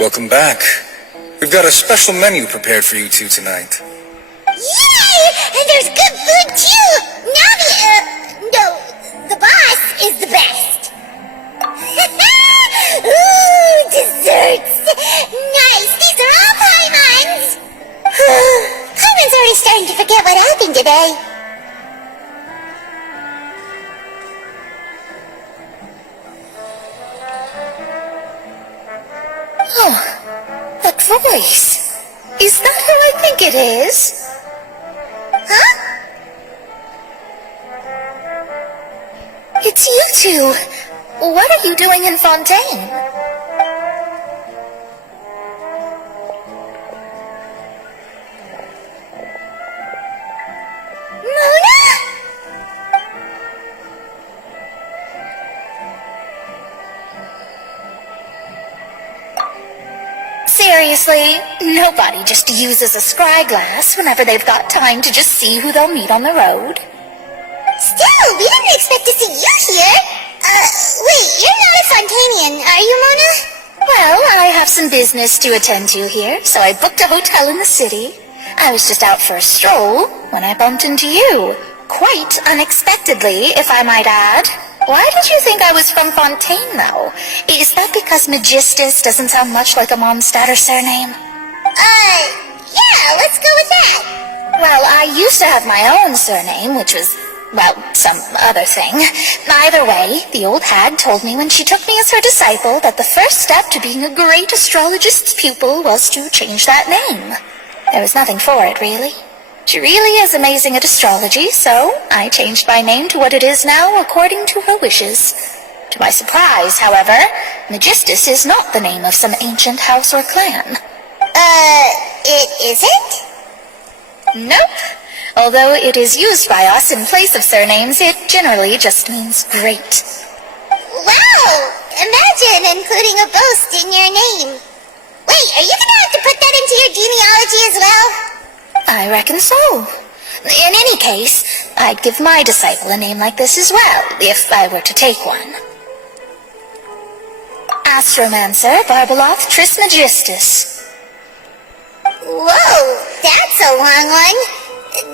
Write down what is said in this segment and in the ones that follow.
Welcome back. We've got a special menu prepared for you two tonight. Yay! And there's good food too! Now the boss is the best. Ooh, desserts! Nice! These are all Paimons! Paimon's already starting to forget what happened today. Oh, that voice. Is that who I think it is? Huh? It's you two. What are you doing in Fontaine? Mona? Seriously, nobody just uses a scry glass whenever they've got time to just see who they'll meet on the road. Still, we didn't expect to see you here. Wait, you're not a Fontainian, are you, Mona? Well, I have some business to attend to here, so I booked a hotel in the city. I was just out for a stroll when I bumped into you. Quite unexpectedly, if I might add. Why did you think I was from Fontaine, though? Is that because Magistus doesn't sound much like a Mondstadt surname? Yeah, let's go with that. Well, I used to have my own surname, which was, well, some other thing. Either way, the old hag told me when she took me as her disciple that the first step to being a great astrologist's pupil was to change that name. There was nothing for it, really. She really is amazing at astrology, so I changed my name to what it is now according to her wishes. To my surprise, however, Magistus is not the name of some ancient house or clan. It isn't? Nope. Although it is used by us in place of surnames, it generally just means great. Wow! Imagine including a ghost in your name. Wait, are you gonna have to put that into your genealogy as well? I reckon so. In any case, I'd give my disciple a name like this as well, if I were to take one. Astromancer Barbeloth Trismegistus. Whoa, that's a long one.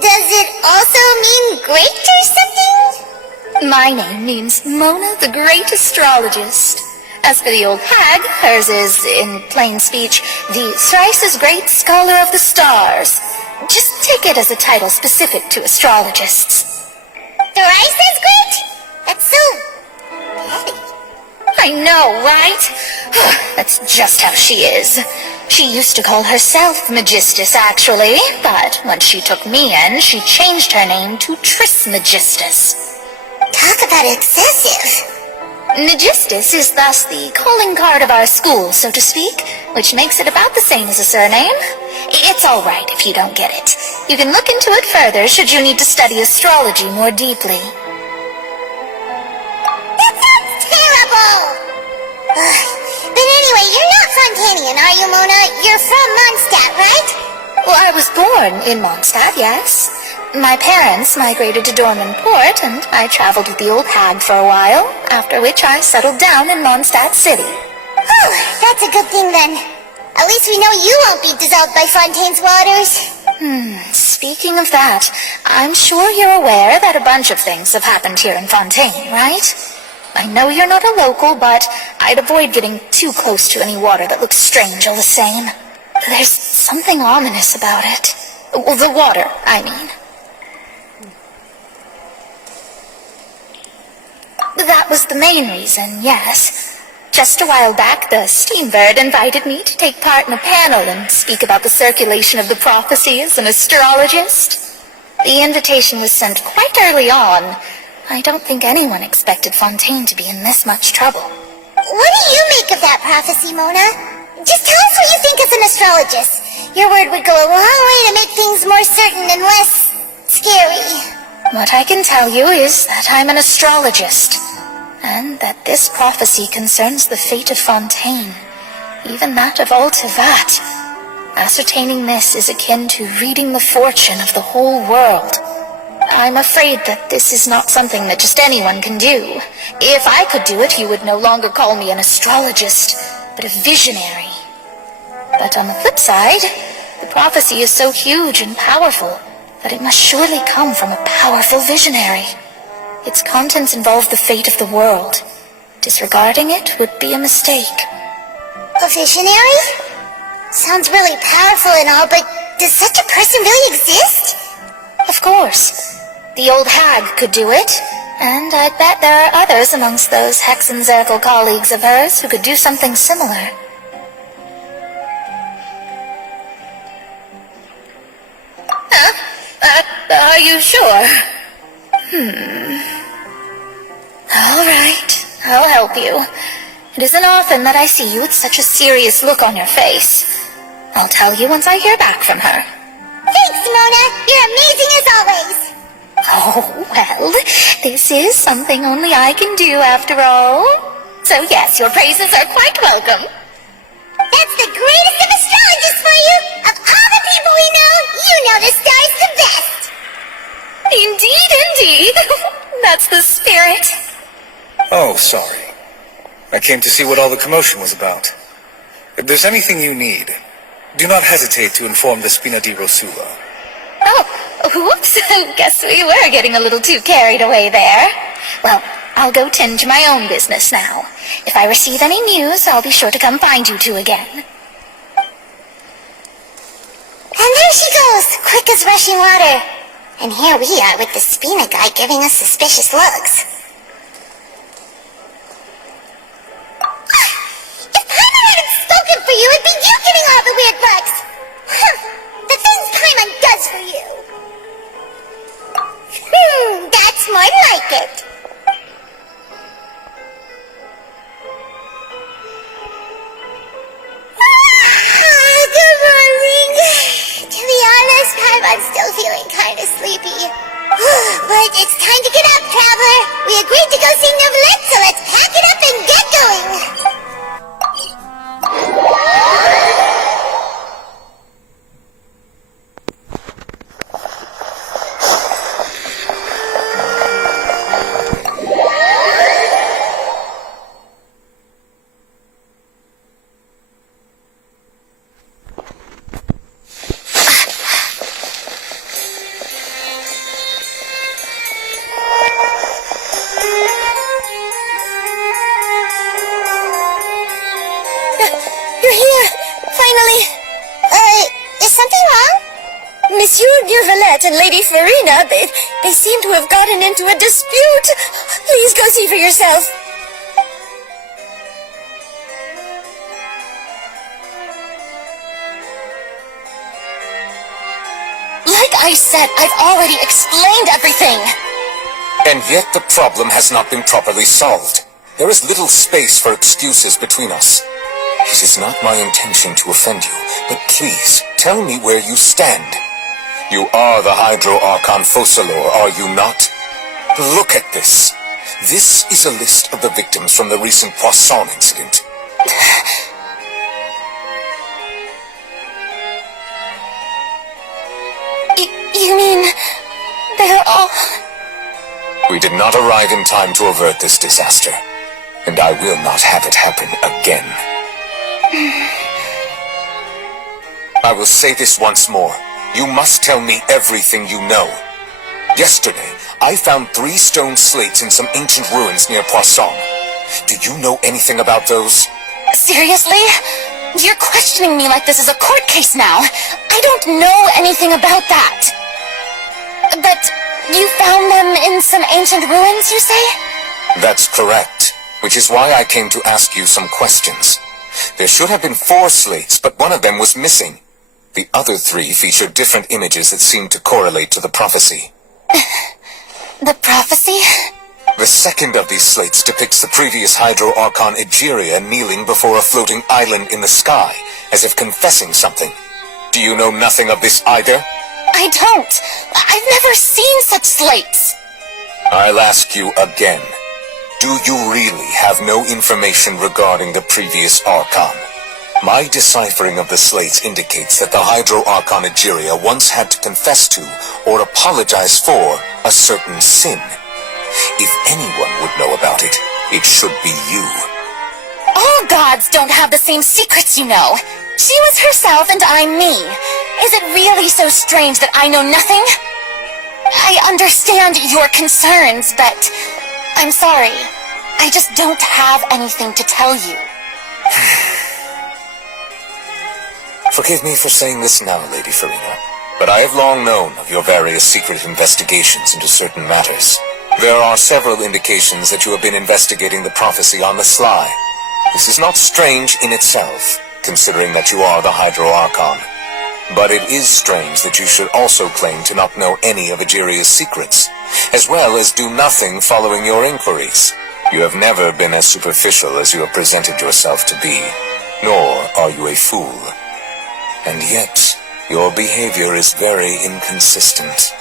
Does it also mean great or something? My name means Mona the Great Astrologist. As for the old hag, hers is, in plain speech, the thrice as great scholar of the stars. Just take it as a title specific to astrologists. Thrice as great? That's so petty. I know, right? That's just how she is. She used to call herself Magistus, actually, but when she took me in, she changed her name to Trismegistus. Talk about excessive. Magistus is thus the calling card of our school, so to speak, which makes it about the same as a surname. It's all right if you don't get it. You can look into it further should you need to study astrology more deeply. That sounds terrible! But anyway, you're not Fontainian, are you, Mona? You're from Mondstadt, right? Well, I was born in Mondstadt, yes. My parents migrated to Dorman Port, and I traveled with the old hag for a while, after which I settled down in Mondstadt City. Oh, that's a good thing then. At least we know you won't be dissolved by Fontaine's waters. Speaking of that, I'm sure you're aware that a bunch of things have happened here in Fontaine, right? I know you're not a local, but I'd avoid getting too close to any water that looks strange all the same. There's something ominous about it. Well, the water, I mean. That was the main reason, yes. Just a while back, the Steambird invited me to take part in a panel and speak about the circulation of the prophecy as an astrologist. The invitation was sent quite early on. I don't think anyone expected Fontaine to be in this much trouble. What do you make of that prophecy, Mona? Just tell us what you think as an astrologist. Your word would go a long way to make things more certain and less scary. What I can tell you is that I'm an astrologist, and that this prophecy concerns the fate of Fontaine, even that of all Tevat. Ascertaining this is akin to reading the fortune of the whole world. I'm afraid that this is not something that just anyone can do. If I could do it, you would no longer call me an astrologist, but a visionary. But on the flip side, the prophecy is so huge and powerful that it must surely come from a powerful visionary. Its contents involve the fate of the world. Disregarding it would be a mistake. A visionary? Sounds really powerful and all, but does such a person really exist? Of course. The old hag could do it, and I'd bet there are others amongst those Hexen Circle colleagues of hers who could do something similar. Are you sure? All right, I'll help you. It isn't often that I see you with such a serious look on your face. I'll tell you once I hear back from her. Thanks, Mona. You're amazing as always. Oh, well, this is something only I can do after all. So yes, your praises are quite welcome. That's the greatest of astrologists for you! Of all the people we know, you know the star's the best! Indeed, indeed. That's the spirit. Oh, sorry. I came to see what all the commotion was about. If there's anything you need, do not hesitate to inform the Spina di Rosula. Oh, whoops. Guess we were getting a little too carried away there. Well, I'll go tend to my own business now. If I receive any news, I'll be sure to come find you two again. And there she goes, quick as rushing water. And here we are with the Spina guy giving us suspicious looks. If Paimon hadn't spoken for you, it'd be you getting all the weird looks. The things Paimon does for you. That's more like it. Good morning. To be honest, Paimon's still feeling kind of sleepy. But it's time to get up, traveler. We agreed to go see Neuvillette, so let's pack it up and get going. And Lady Farina, they seem to have gotten into a dispute. Please go see for yourself. Like I said, I've already explained everything. And yet the problem has not been properly solved. There is little space for excuses between us. It is not my intention to offend you, but please, tell me where you stand. You are the Hydro Archon Focalor, are you not? Look at this. This is a list of the victims from the recent Poisson incident. You mean they're all... We did not arrive in time to avert this disaster, and I will not have it happen again. I will say this once more. You must tell me everything you know. Yesterday, I found 3 stone slates in some ancient ruins near Poisson. Do you know anything about those? Seriously? You're questioning me like this is a court case now. I don't know anything about that. But you found them in some ancient ruins, you say? That's correct, which is why I came to ask you some questions. There should have been 4 slates, but one of them was missing. The other 3 featured different images that seemed to correlate to the prophecy. The prophecy? The second of these slates depicts the previous Hydro Archon Egeria kneeling before a floating island in the sky, as if confessing something. Do you know nothing of this either? I don't. I've never seen such slates. I'll ask you again. Do you really have no information regarding the previous Archon? My deciphering of the slates indicates that the Hydro Archon Egeria once had to confess to, or apologize for, a certain sin. If anyone would know about it, it should be you. All gods don't have the same secrets, you know. She was herself and I'm me. Is it really so strange that I know nothing? I understand your concerns, but I'm sorry. I just don't have anything to tell you. Forgive me for saying this now, Lady Farina, but I have long known of your various secret investigations into certain matters. There are several indications that you have been investigating the prophecy on the sly. This is not strange in itself, considering that you are the Hydro Archon. But it is strange that you should also claim to not know any of Egeria's secrets, as well as do nothing following your inquiries. You have never been as superficial as you have presented yourself to be, nor are you a fool. And yet, your behavior is very inconsistent.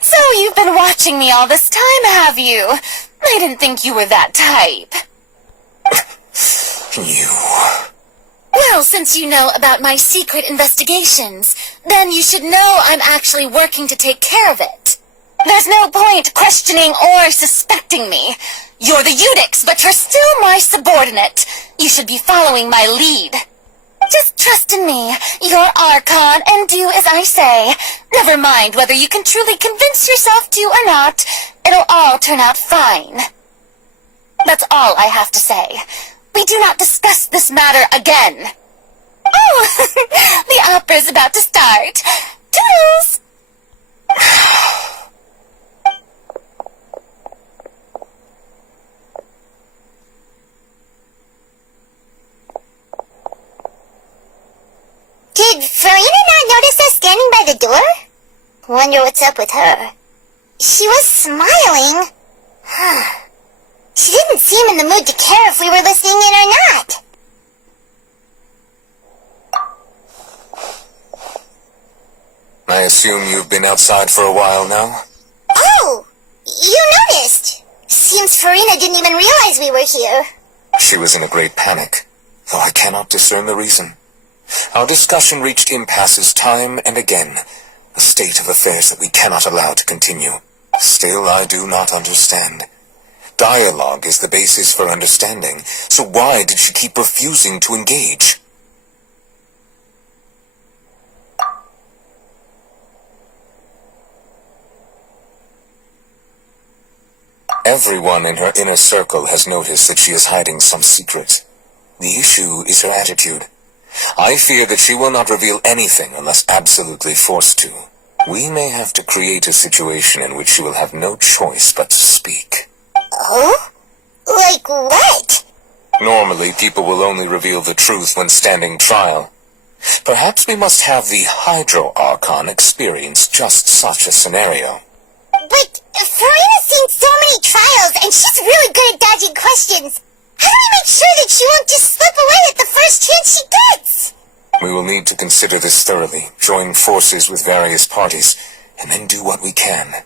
So you've been watching me all this time, have you? I didn't think you were that type. You... Well, since you know about my secret investigations, then you should know I'm actually working to take care of it. There's no point questioning or suspecting me. You're the Eudix, but you're still my subordinate. You should be following my lead. Just trust in me. You're Archon, and do as I say. Never mind whether you can truly convince yourself to or not. It'll all turn out fine. That's all I have to say. We do not discuss this matter again. Oh, the opera's about to start. Toodles! Did Farina not notice us standing by the door? Wonder what's up with her. She was smiling. She didn't seem in the mood to care if we were listening in or not. I assume you've been outside for a while now? Oh! You noticed! Seems Farina didn't even realize we were here. She was in a great panic, though I cannot discern the reason. Our discussion reached impasses time and again, a state of affairs that we cannot allow to continue. Still, I do not understand. Dialogue is the basis for understanding, so why did she keep refusing to engage? Everyone in her inner circle has noticed that she is hiding some secret. The issue is her attitude. I fear that she will not reveal anything unless absolutely forced to. We may have to create a situation in which she will have no choice but to speak. Oh? Like what? Normally, people will only reveal the truth when standing trial. Perhaps we must have the Hydro Archon experience just such a scenario. But Farina's seen so many trials, and she's really good at dodging questions. How do we make sure that she won't just slip away at the first chance she gets? We will need to consider this thoroughly, join forces with various parties, and then do what we can.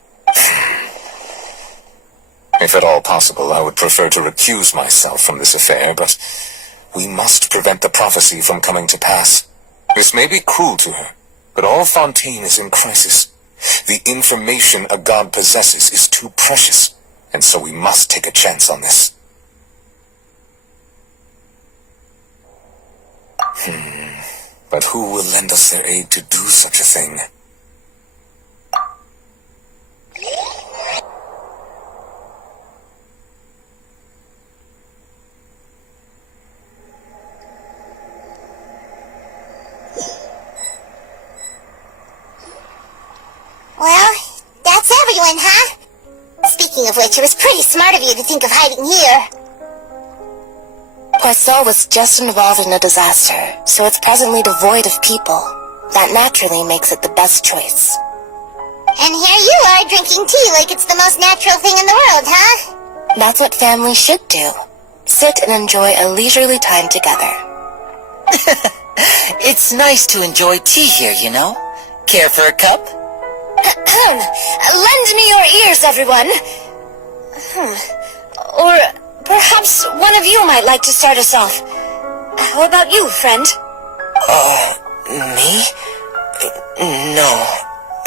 If at all possible, I would prefer to recuse myself from this affair, but we must prevent the prophecy from coming to pass. This may be cruel to her, but all Fontaine is in crisis. The information a god possesses is too precious, and so we must take a chance on this. But who will lend us their aid to do such a thing? Well, that's everyone, huh? Speaking of which, it was pretty smart of you to think of hiding here. Poisson was just involved in a disaster, so it's presently devoid of people. That naturally makes it the best choice. And here you are drinking tea like it's the most natural thing in the world, huh? That's what families should do. Sit and enjoy a leisurely time together. It's nice to enjoy tea here, you know. Care for a cup? Lend me your ears, everyone. Or perhaps one of you might like to start us off. How about you, friend? Me? No,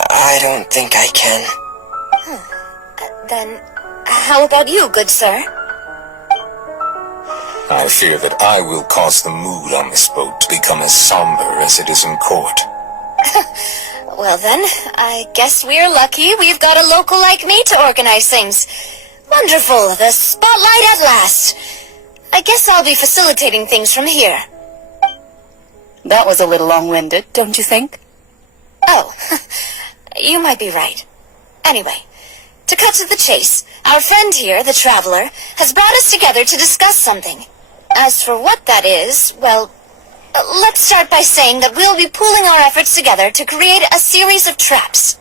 I don't think I can. Then, how about you, good sir? I fear that I will cause the mood on this boat to become as somber as it is in court. Well then, I guess we're lucky we've got a local like me to organize things. Wonderful, the spotlight at last. I guess I'll be facilitating things from here. That was a little long-winded, don't you think? Oh, you might be right. Anyway, to cut to the chase, our friend here, the Traveler, has brought us together to discuss something. As for what that is, well, let's start by saying that we'll be pooling our efforts together to create a series of traps.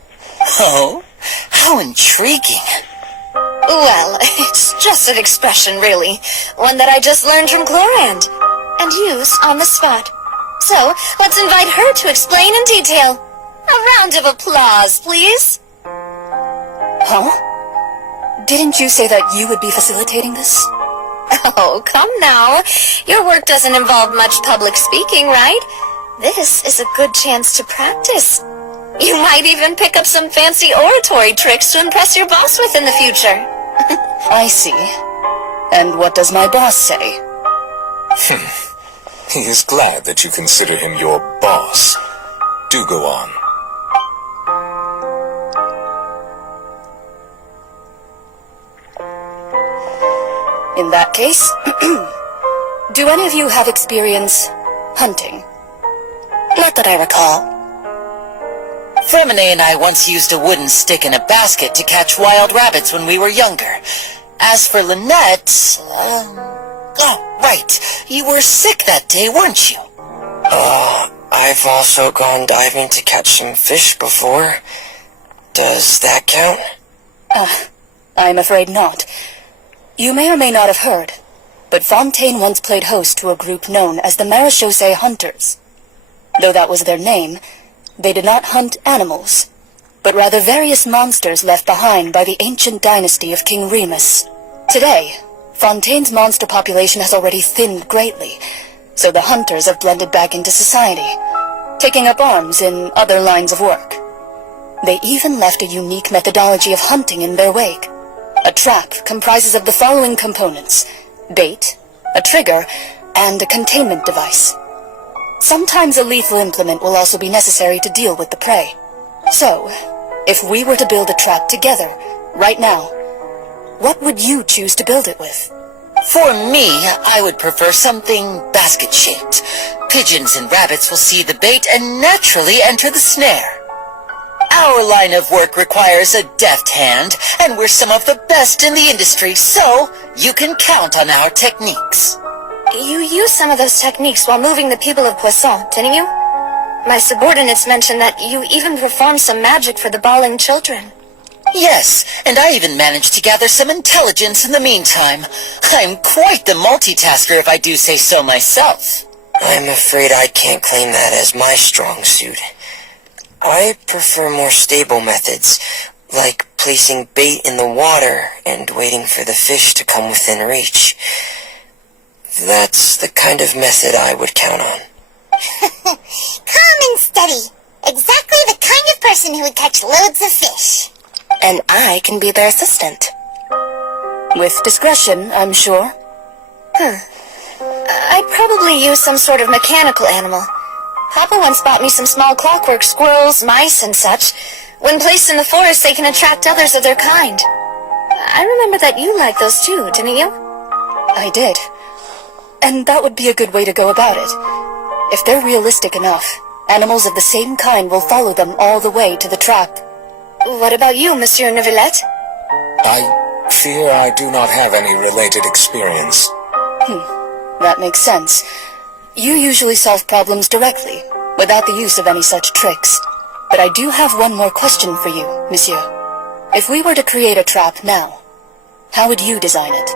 Oh? How intriguing. Well, it's just an expression, really. One that I just learned from Chlorand, and use on the spot. So, let's invite her to explain in detail. A round of applause, please. Huh? Didn't you say that you would be facilitating this? Oh, come now. Your work doesn't involve much public speaking, right? This is a good chance to practice. You might even pick up some fancy oratory tricks to impress your boss with in the future. I see. And what does my boss say? He is glad that you consider him your boss. Do go on. In that case, do any of you have experience hunting? Not that I recall. Fremine and I once used a wooden stick in a basket to catch wild rabbits when we were younger. As for Lynette, oh, right. You were sick that day, weren't you? I've also gone diving to catch some fish before. Does that count? I'm afraid not. You may or may not have heard, but Fontaine once played host to a group known as the Marechaussee Hunters. Though that was their name, they did not hunt animals, but rather various monsters left behind by the ancient dynasty of King Remus. Today, Fontaine's monster population has already thinned greatly, so the hunters have blended back into society, taking up arms in other lines of work. They even left a unique methodology of hunting in their wake. A trap comprises of the following components: bait, a trigger, and a containment device. Sometimes a lethal implement will also be necessary to deal with the prey. So, if we were to build a trap together, right now, what would you choose to build it with? For me, I would prefer something basket-shaped. Pigeons and rabbits will see the bait and naturally enter the snare. Our line of work requires a deft hand, and we're some of the best in the industry, so you can count on our techniques. You used some of those techniques while moving the people of Poisson, didn't you? My subordinates mentioned that you even performed some magic for the bawling children. Yes, and I even managed to gather some intelligence in the meantime. I'm quite the multitasker if I do say so myself. I'm afraid I can't claim that as my strong suit. I prefer more stable methods, like placing bait in the water and waiting for the fish to come within reach. That's the kind of method I would count on. Calm and steady. Exactly the kind of person who would catch loads of fish. And I can be their assistant. With discretion, I'm sure. I'd probably use some sort of mechanical animal. Papa once bought me some small clockwork squirrels, mice, and such. When placed in the forest, they can attract others of their kind. I remember that you liked those too, didn't you? I did. And that would be a good way to go about it. If they're realistic enough, animals of the same kind will follow them all the way to the trap. What about you, Monsieur Neuvillette? I fear I do not have any related experience. That makes sense. You usually solve problems directly, without the use of any such tricks. But I do have one more question for you, monsieur. If we were to create a trap now, how would you design it?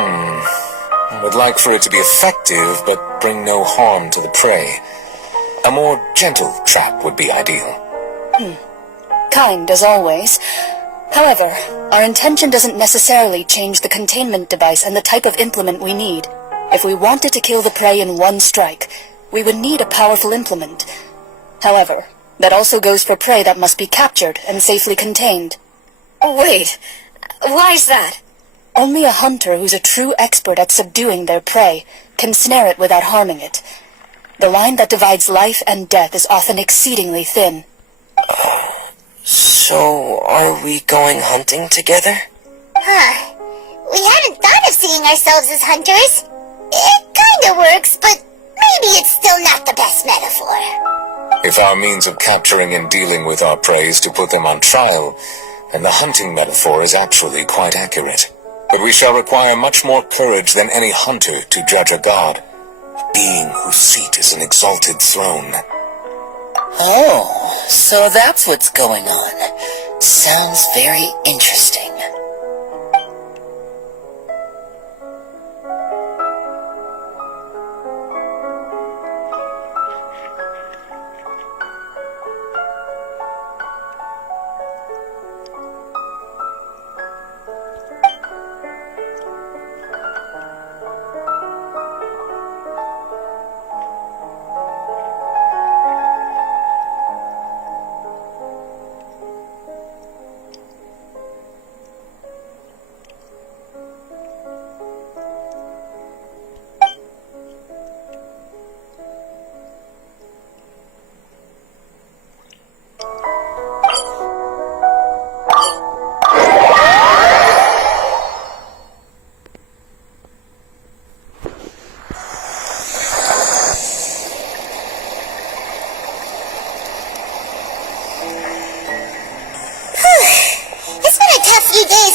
I would like for it to be effective, but bring no harm to the prey. A more gentle trap would be ideal. Kind as always. However, our intention doesn't necessarily change the containment device and the type of implement we need. If we wanted to kill the prey in one strike, we would need a powerful implement. However, that also goes for prey that must be captured and safely contained. Wait, why is that? Only a hunter who's a true expert at subduing their prey can snare it without harming it. The line that divides life and death is often exceedingly thin. So, are we going hunting together? Huh. We hadn't thought of seeing ourselves as hunters. It kinda works, but maybe it's still not the best metaphor. If our means of capturing and dealing with our prey is to put them on trial, then the hunting metaphor is actually quite accurate. But we shall require much more courage than any hunter to judge a god, a being whose seat is an exalted throne. Oh, so that's what's going on. Sounds very interesting.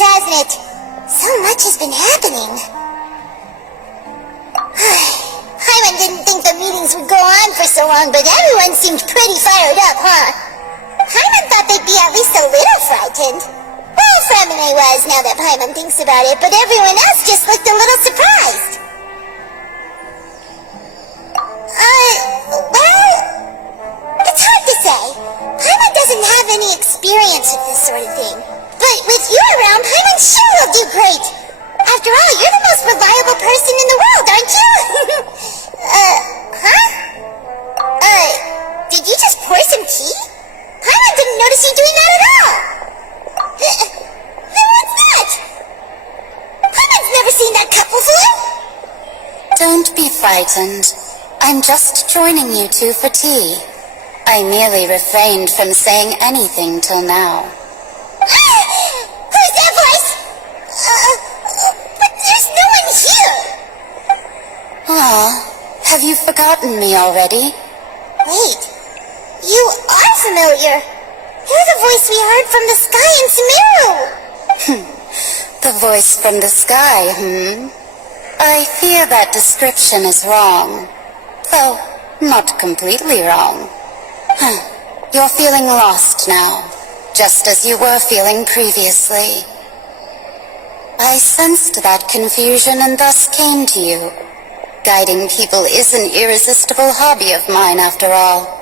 Hasn't it? So much has been happening. Hyman didn't think the meetings would go on for so long, but everyone seemed pretty fired up, huh? Hyman thought they'd be at least a little frightened. Well, Fremine was, now that Hyman thinks about it, but everyone else just looked a little surprised. Well, it's hard to say. Hyman doesn't have any experience with this sort of thing. But with you around, Hyman sure will do great. After all, you're the most reliable person in the world, aren't you? Did you just pour some tea? Hyman didn't notice you doing that at all. Then what's that? Hyman's never seen that cup before. Don't be frightened. I'm just joining you two for tea. I merely refrained from saying anything till now. Who's that voice? But there's no one here. Have you forgotten me already? Wait, you are familiar. You're the voice we heard from the sky in Sumeru. The voice from the sky, I fear that description is wrong. Though, not completely wrong. You're feeling lost now, just as you were feeling previously. I sensed that confusion and thus came to you. Guiding people is an irresistible hobby of mine, after all.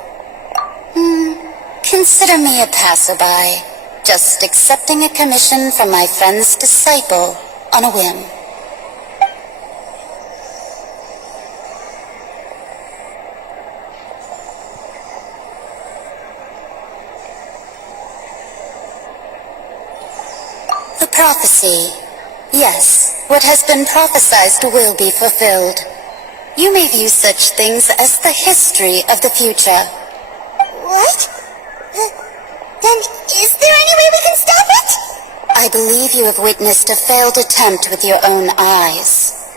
Consider me a passerby, just accepting a commission from my friend's disciple on a whim. The prophecy. Yes, what has been prophesied will be fulfilled. You may view such things as the history of the future. What? Then is there any way we can stop it? I believe you have witnessed a failed attempt with your own eyes.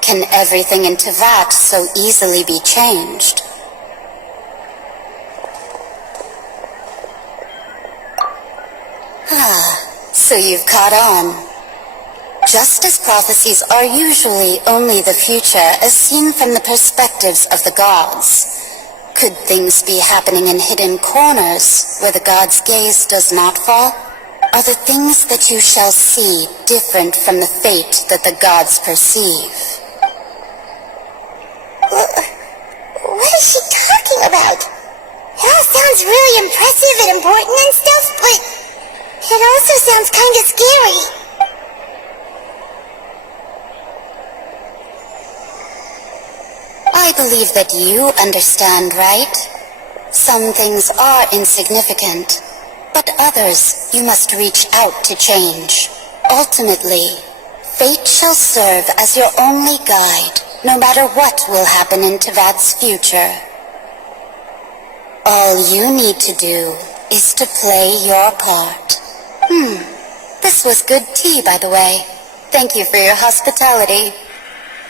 Can everything in Tevat so easily be changed? So you've caught on. Just as prophecies are usually only the future as seen from the perspectives of the gods, could things be happening in hidden corners where the gods' gaze does not fall? Are the things that you shall see different from the fate that the gods perceive? What is she talking about? It all sounds really impressive and important and stuff, but it also sounds kind of scary. I believe that you understand, right? Some things are insignificant, but others you must reach out to change. Ultimately, Fate shall serve as your only guide, no matter what will happen in Teyvat's future. All you need to do is to play your part. This was good tea, by the way. Thank you for your hospitality.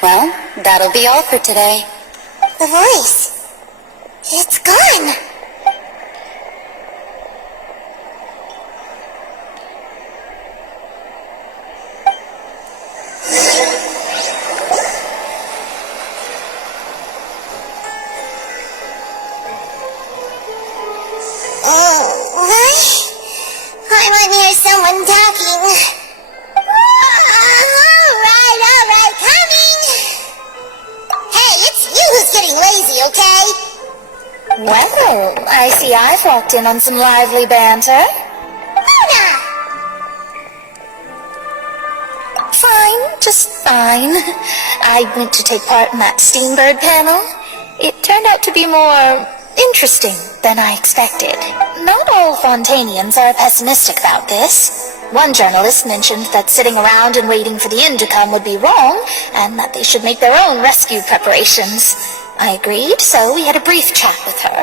Well, that'll be all for today. The voice. It's gone. I want to hear someone talking. Alright, coming! Hey, it's you who's getting lazy, okay? Well, I see I've walked in on some lively banter. Luna! Fine, just fine. I went to take part in that Steambird panel. It turned out to be more interesting than I expected. Not all Fontainians are pessimistic about this. One journalist mentioned that sitting around and waiting for the end to come would be wrong, and that they should make their own rescue preparations. I agreed, so we had a brief chat with her.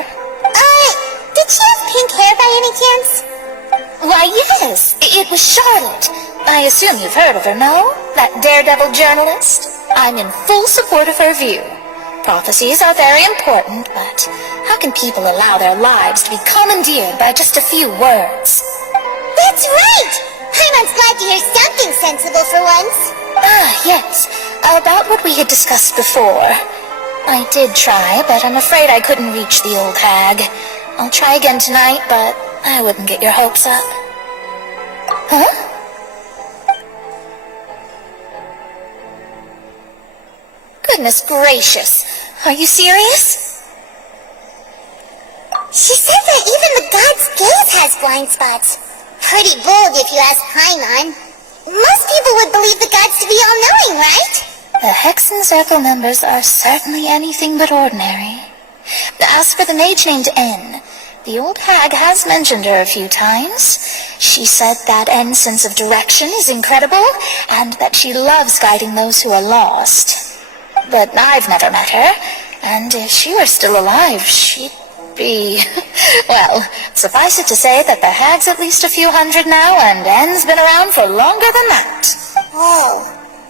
Did she have pink hair by any chance? Why, yes, it was Charlotte. I assume you've heard of her, no? That daredevil journalist? I'm in full support of her view. Prophecies are very important, but how can people allow their lives to be commandeered by just a few words? That's right! Paimon's glad to hear something sensible for once. Yes. About what we had discussed before. I did try, but I'm afraid I couldn't reach the old hag. I'll try again tonight, but I wouldn't get your hopes up. Huh? Goodness gracious. Are you serious? She said that even the god's gaze has blind spots. Pretty bold if you ask Paimon. Most people would believe the gods to be all-knowing, right? The Hexen Circle members are certainly anything but ordinary. As for the mage named N, the old hag has mentioned her a few times. She said that N's sense of direction is incredible, and that she loves guiding those who are lost. But I've never met her, and if she were still alive, she'd be... Well, suffice it to say that the hag's at least a few hundred now, and N's been around for longer than that. Whoa,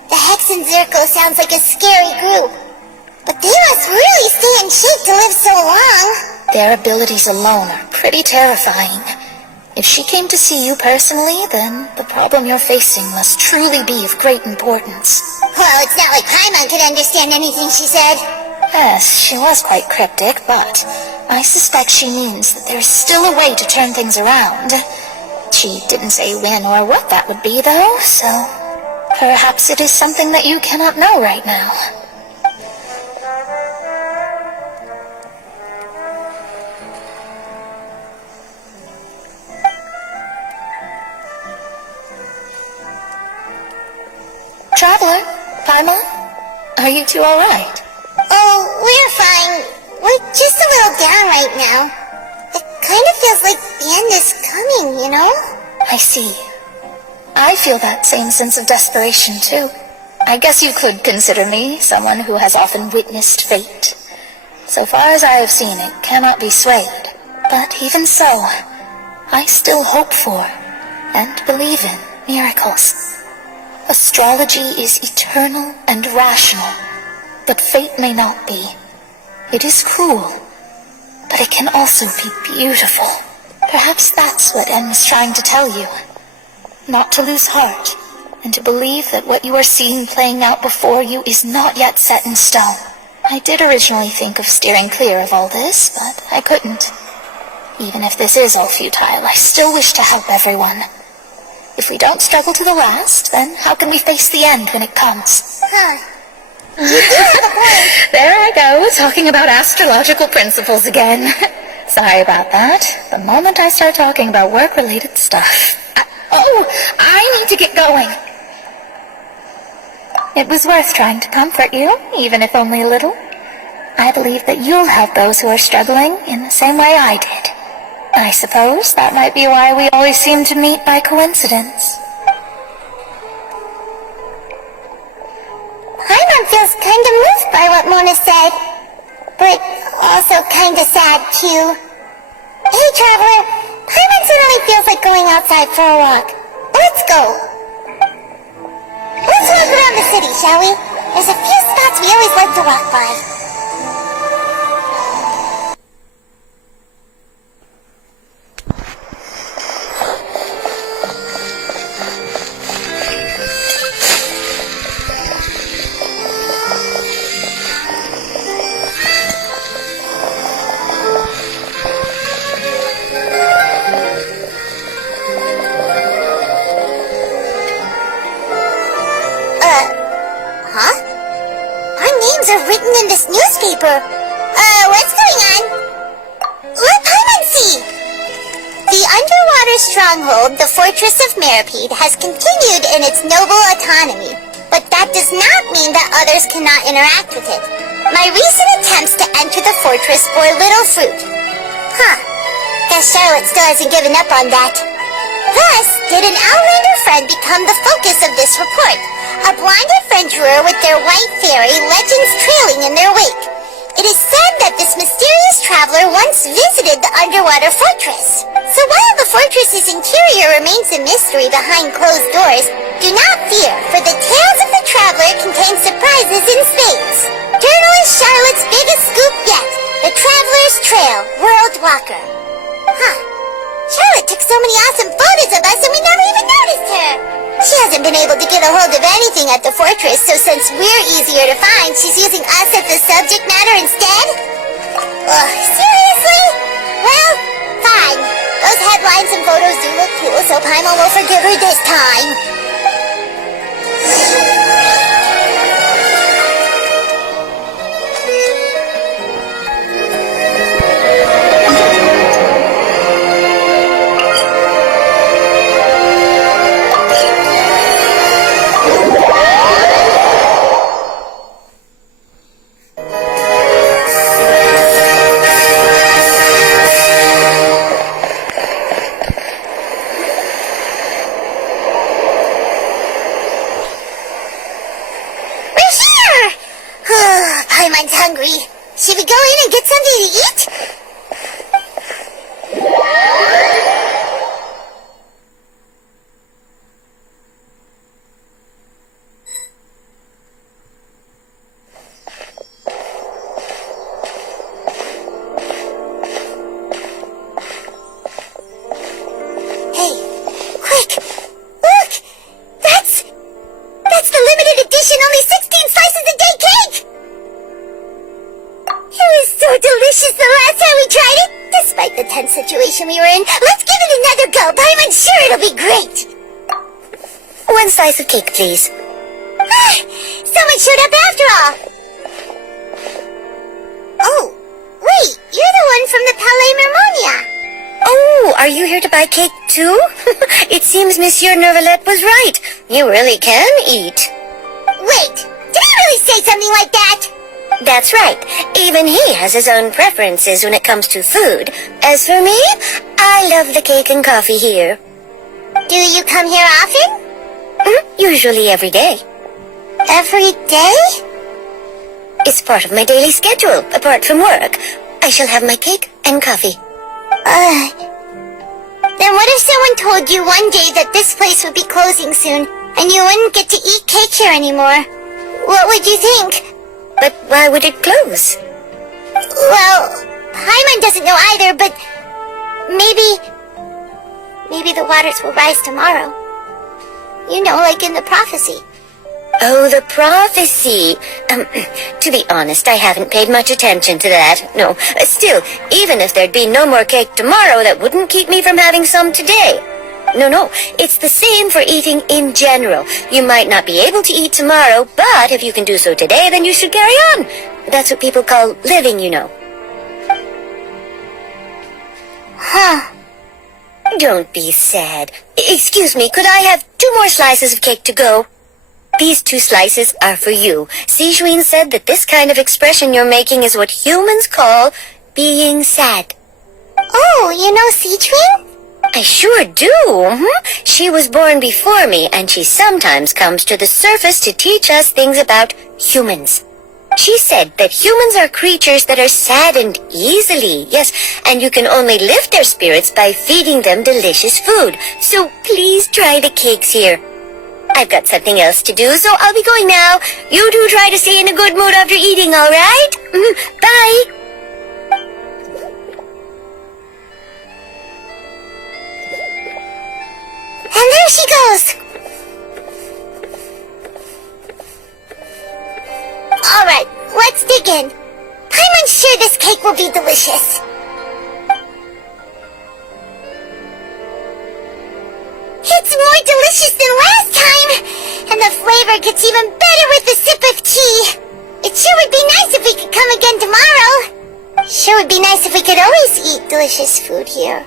the Hexen Circle sounds like a scary group. But they must really stay in shape to live so long. Their abilities alone are pretty terrifying. If she came to see you personally, then the problem you're facing must truly be of great importance. Well, it's not like Paimon could understand anything she said. Yes, she was quite cryptic, but I suspect she means that there's still a way to turn things around. She didn't say when or what that would be, though, so perhaps it is something that you cannot know right now. Traveler, Paimon, are you two all right? Oh, we're fine. We're just a little down right now. It kind of feels like the end is coming, you know? I see. I feel that same sense of desperation, too. I guess you could consider me someone who has often witnessed fate. So far as I have seen, it cannot be swayed. But even so, I still hope for and believe in miracles. Astrology is eternal and rational, but fate may not be. It is cruel, but it can also be beautiful. Perhaps that's what N was trying to tell you. Not to lose heart, and to believe that what you are seeing playing out before you is not yet set in stone. I did originally think of steering clear of all this, but I couldn't. Even if this is all futile, I still wish to help everyone. If we don't struggle to the last, then how can we face the end when it comes? You do have a point. There I go, talking about astrological principles again. Sorry about that. The moment I start talking about work-related stuff. I need to get going. It was worth trying to comfort you, even if only a little. I believe that you'll help those who are struggling in the same way I did. I suppose that might be why we always seem to meet by coincidence. feels kinda moved by what Mona said, but also kinda sad too. Hey, Traveler, Paimon suddenly feels like going outside for a walk. Let's go. Let's walk around the city, shall we? There's a few spots we always like to walk by. Written in this newspaper. What's going on? Let Paimon see! The underwater stronghold, the Fortress of Meripede, has continued in its noble autonomy, but that does not mean that others cannot interact with it. My recent attempts to enter the fortress bore little fruit. Guess Charlotte still hasn't given up on that. Thus, did an Outlander friend become the focus of this report? A blonde adventurer with their white fairy, legends trailing in their wake. It is said that this mysterious traveler once visited the underwater fortress. So while the fortress's interior remains a mystery behind closed doors, do not fear, for the tales of the traveler contain surprises in spades. Journalist Charlotte's biggest scoop yet, the Traveler's Trail, World Walker. Charlotte took so many awesome photos of us and we never even noticed her. She hasn't been able to get a hold of anything at the fortress, so since we're easier to find, she's using us as the subject matter instead? Seriously? Well, fine. Those headlines and photos do look cool, so Paimon will forgive her this time. Paimon's hungry. Should we go in and get something to eat? Hey, quick! Look! That's the limited edition only 16 slices a day cake! It was so delicious the last time we tried it! Despite the tense situation we were in, let's give it another go! I'm sure it'll be great! 1 slice of cake, please. Someone showed up after all! Oh, wait, you're the one from the Palais Mermonia! Oh, are you here to buy cake too? It seems Monsieur Nervalette was right. You really can eat. Wait, did I really say something like that? That's right. Even he has his own preferences when it comes to food. As for me, I love the cake and coffee here. Do you come here often? Usually every day. Every day? It's part of my daily schedule, apart from work. I shall have my cake and coffee. Then what if someone told you one day that this place would be closing soon, and you wouldn't get to eat cake here anymore? What would you think? But why would it close? Well, Paimon doesn't know either, but maybe the waters will rise tomorrow. You know, like in the prophecy. Oh, the prophecy. To be honest, I haven't paid much attention to that. No, still, even if there'd be no more cake tomorrow, that wouldn't keep me from having some today. No, it's the same for eating in general. You might not be able to eat tomorrow, but if you can do so today, then you should carry on. That's what people call living, you know. Don't be sad. Excuse me, could I have 2 more slices of cake to go? These 2 slices are for you. Sijuin said that this kind of expression you're making is what humans call being sad. Oh, you know Sijuin? I sure do. She was born before me, and she sometimes comes to the surface to teach us things about humans. She said that humans are creatures that are saddened easily, yes, and you can only lift their spirits by feeding them delicious food. So please try the cakes here. I've got something else to do, so I'll be going now. You do try to stay in a good mood after eating, all right? Bye. And there she goes. Alright, let's dig in. I'm sure this cake will be delicious. It's more delicious than last time, and the flavor gets even better with a sip of tea. It sure would be nice if we could come again tomorrow. Sure would be nice if we could always eat delicious food here.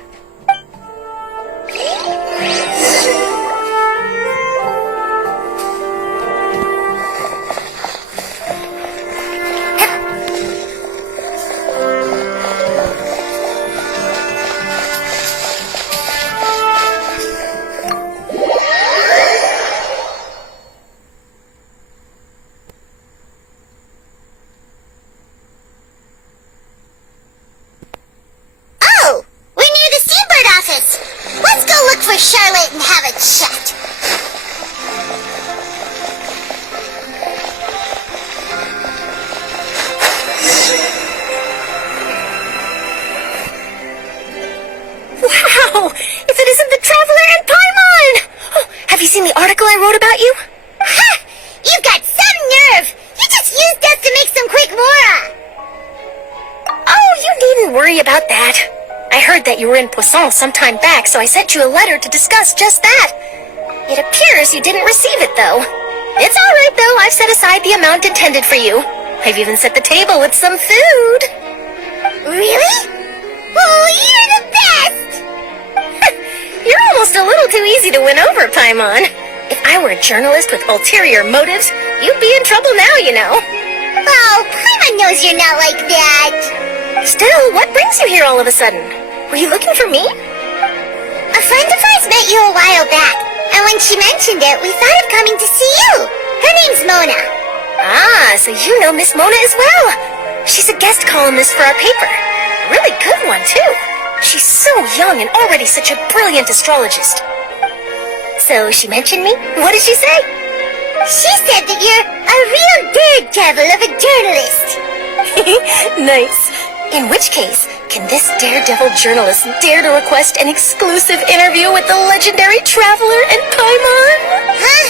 Oh, we're near the Seabird office. Let's go look for Charlotte and have a chat. Wow! If it isn't the Traveler and Paimon! Oh, have you seen the article I wrote about you? Ha! You've got some nerve! You just used us to make some quick mora! Oh, you needn't worry about that. I heard that you were in Poisson some time back, so I sent you a letter to discuss just that. It appears you didn't receive it, though. It's all right, though. I've set aside the amount intended for you. I've even set the table with some food. Really? Oh, you're the best! You're almost a little too easy to win over, Paimon. If I were a journalist with ulterior motives, you'd be in trouble now, you know. Oh, Paimon knows you're not like that. Still, what brings you here all of a sudden? Were you looking for me? A friend of ours met you a while back, and when she mentioned it, we thought of coming to see you. Her name's Mona. Ah, so you know Miss Mona as well. She's a guest columnist for our paper. A really good one, too. She's so young and already such a brilliant astrologist. So she mentioned me? What did she say? She said that you're a real daredevil of a journalist. Nice. In which case, can this daredevil journalist dare to request an exclusive interview with the legendary Traveler and Paimon? Huh?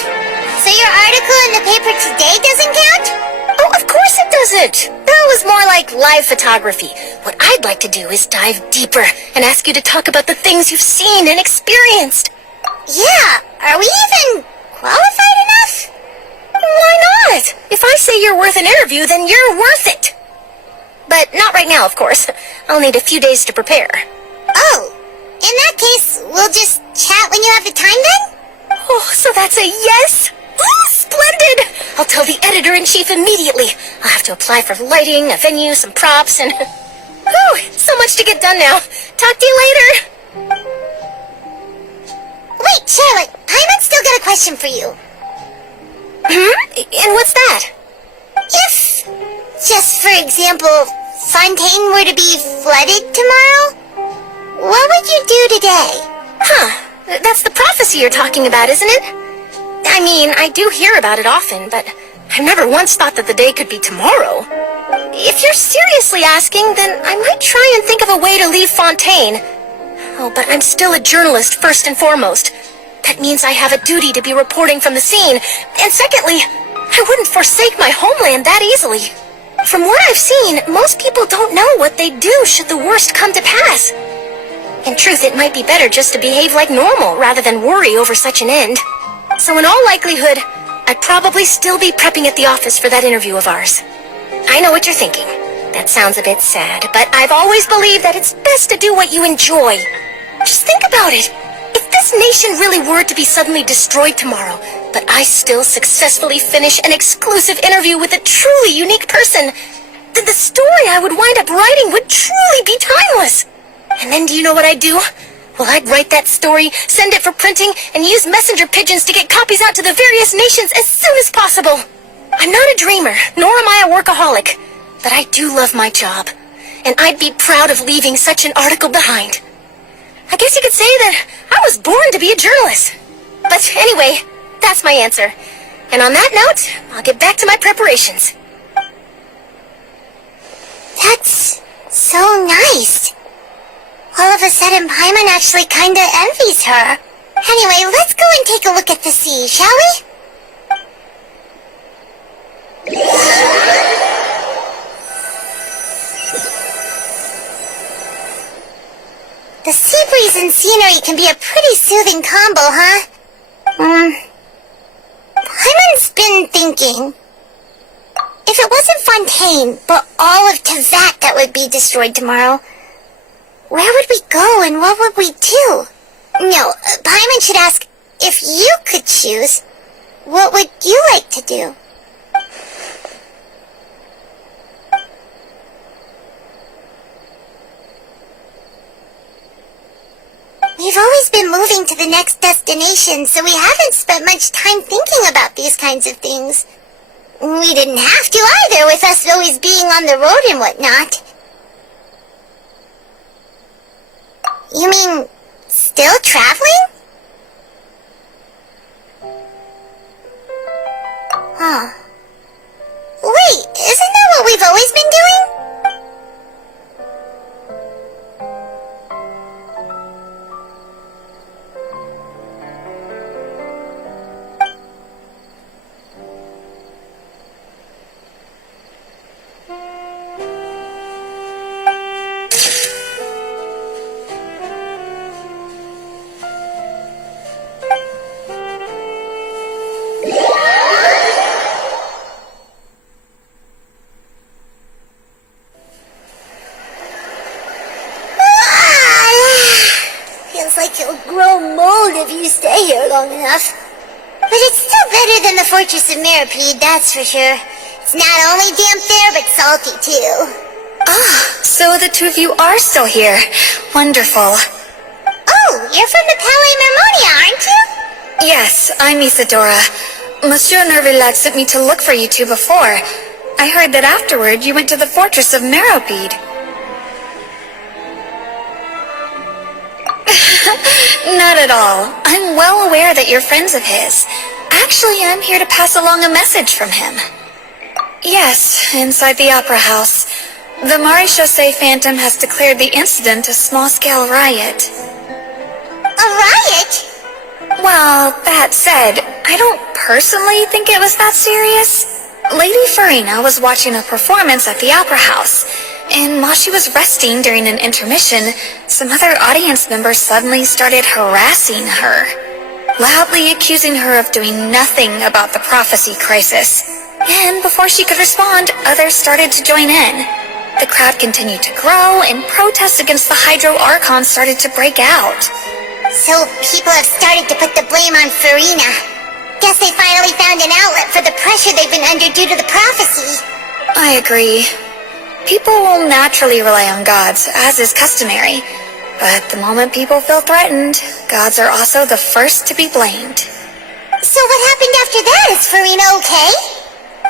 So your article in the paper today doesn't count? Oh, of course it doesn't. That was more like live photography. What I'd like to do is dive deeper and ask you to talk about the things you've seen and experienced. Yeah, are we even qualified enough? Why not? If I say you're worth an interview, then you're worth it. But not right now, of course. I'll need a few days to prepare. Oh, in that case, we'll just chat when you have the time then? Oh, so that's a yes? Oh, splendid! I'll tell the editor-in-chief immediately. I'll have to apply for lighting, a venue, some props, and... Whew, so much to get done now. Talk to you later. Wait, Charlotte, Paimon's still got a question for you. And what's that? If, just for example, Fontaine were to be flooded tomorrow, what would you do today? Huh, that's the prophecy you're talking about, isn't it? I mean, I do hear about it often, but I've never once thought that the day could be tomorrow. If you're seriously asking, then I might try and think of a way to leave Fontaine. Oh, but I'm still a journalist first and foremost. That means I have a duty to be reporting from the scene. And secondly, I wouldn't forsake my homeland that easily. From what I've seen, most people don't know what they'd do should the worst come to pass. In truth, it might be better just to behave like normal rather than worry over such an end. So in all likelihood, I'd probably still be prepping at the office for that interview of ours. I know what you're thinking. That sounds a bit sad, but I've always believed that it's best to do what you enjoy. Just think about it. If this nation really were to be suddenly destroyed tomorrow, but I still successfully finish an exclusive interview with a truly unique person, then the story I would wind up writing would truly be timeless. And then do you know what I'd do? Well, I'd write that story, send it for printing, and use messenger pigeons to get copies out to the various nations as soon as possible. I'm not a dreamer, nor am I a workaholic, but I do love my job, and I'd be proud of leaving such an article behind. I guess you could say that I was born to be a journalist. But anyway, that's my answer. And on that note, I'll get back to my preparations. That's so nice. All of a sudden, Paimon actually kinda envies her. Anyway, let's go and take a look at the sea, shall we? The sea breeze and scenery can be a pretty soothing combo, huh? Paimon's been thinking. If it wasn't Fontaine, but all of Tevat that would be destroyed tomorrow, where would we go and what would we do? No, Paimon should ask, if you could choose, what would you like to do? We've always been moving to the next destination, so we haven't spent much time thinking about these kinds of things. We didn't have to either, with us always being on the road and whatnot. You mean, still traveling? Huh. Wait, isn't that what we've always been doing? If you stay here long enough. But it's still better than the Fortress of Mirapede, that's for sure. It's not only damp there, but salty too. Ah, so the two of you are still here. Wonderful. Oh, you're from the Palais Mermonia, aren't you? Yes, I'm Isadora. Monsieur Nervillet sent me to look for you two before. I heard that afterward you went to the Fortress of Mirapede. Not at all. I'm well aware that you're friends of his. Actually, I'm here to pass along a message from him. Yes, inside the Opera House. The Maréchaussée Phantom has declared the incident a small-scale riot. A riot? Well, that said, I don't personally think it was that serious. Lady Farina was watching a performance at the Opera House, and while she was resting during an intermission, some other audience members suddenly started harassing her, loudly accusing her of doing nothing about the prophecy crisis. And before she could respond, others started to join in. The crowd continued to grow, and protests against the Hydro Archon started to break out. So people have started to put the blame on Farina. Guess they finally found an outlet for the pressure they've been under due to the prophecy. I agree. People will naturally rely on gods, as is customary. But the moment people feel threatened, gods are also the first to be blamed. So what happened after that? Is Farina okay?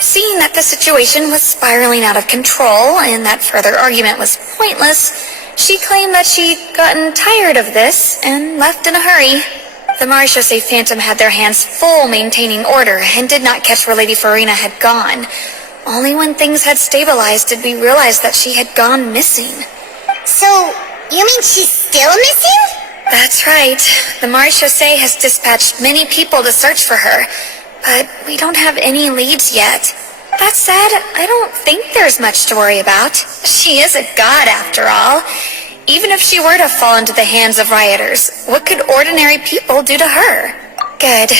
Seeing that the situation was spiraling out of control and that further argument was pointless, she claimed that she'd gotten tired of this and left in a hurry. The Maréchaussée Phantom had their hands full maintaining order and did not catch where Lady Farina had gone. Only when things had stabilized did we realize that she had gone missing. So, you mean she's still missing? That's right. The Maréchaussée has dispatched many people to search for her, but we don't have any leads yet. That said, I don't think there's much to worry about. She is a god after all. Even if she were to fall into the hands of rioters, what could ordinary people do to her? Good.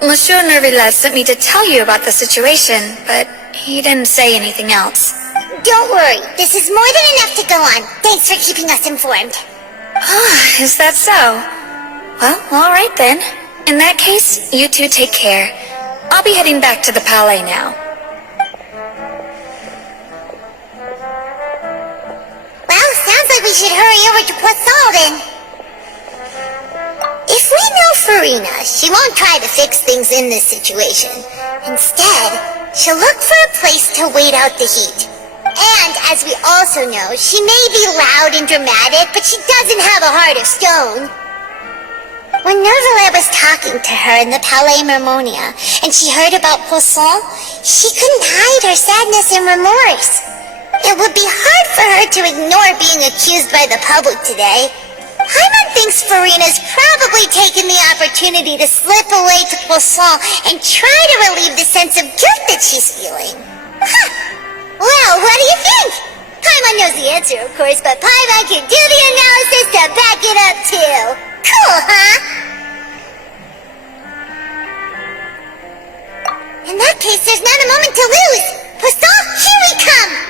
Monsieur Nervillet sent me to tell you about the situation, but he didn't say anything else. Don't worry, this is more than enough to go on. Thanks for keeping us informed. Is that so? Well, alright then. In that case, you two take care. I'll be heading back to the Palais now. Well, sounds like we should hurry over to Poisson then. If we know Farina, she won't try to fix things in this situation. Instead, she'll look for a place to wait out the heat. And, as we also know, she may be loud and dramatic, but she doesn't have a heart of stone. When Nervala was talking to her in the Palais Mermonia, and she heard about Poisson, she couldn't hide her sadness and remorse. It would be hard for her to ignore being accused by the public today. Paimon thinks Farina's probably taken the opportunity to slip away to Poisson and try to relieve the sense of guilt that she's feeling. Huh. Well, what do you think? Paimon knows the answer, of course, but Paimon can do the analysis to back it up, too. Cool, huh? In that case, there's not a moment to lose. Poisson, here we come!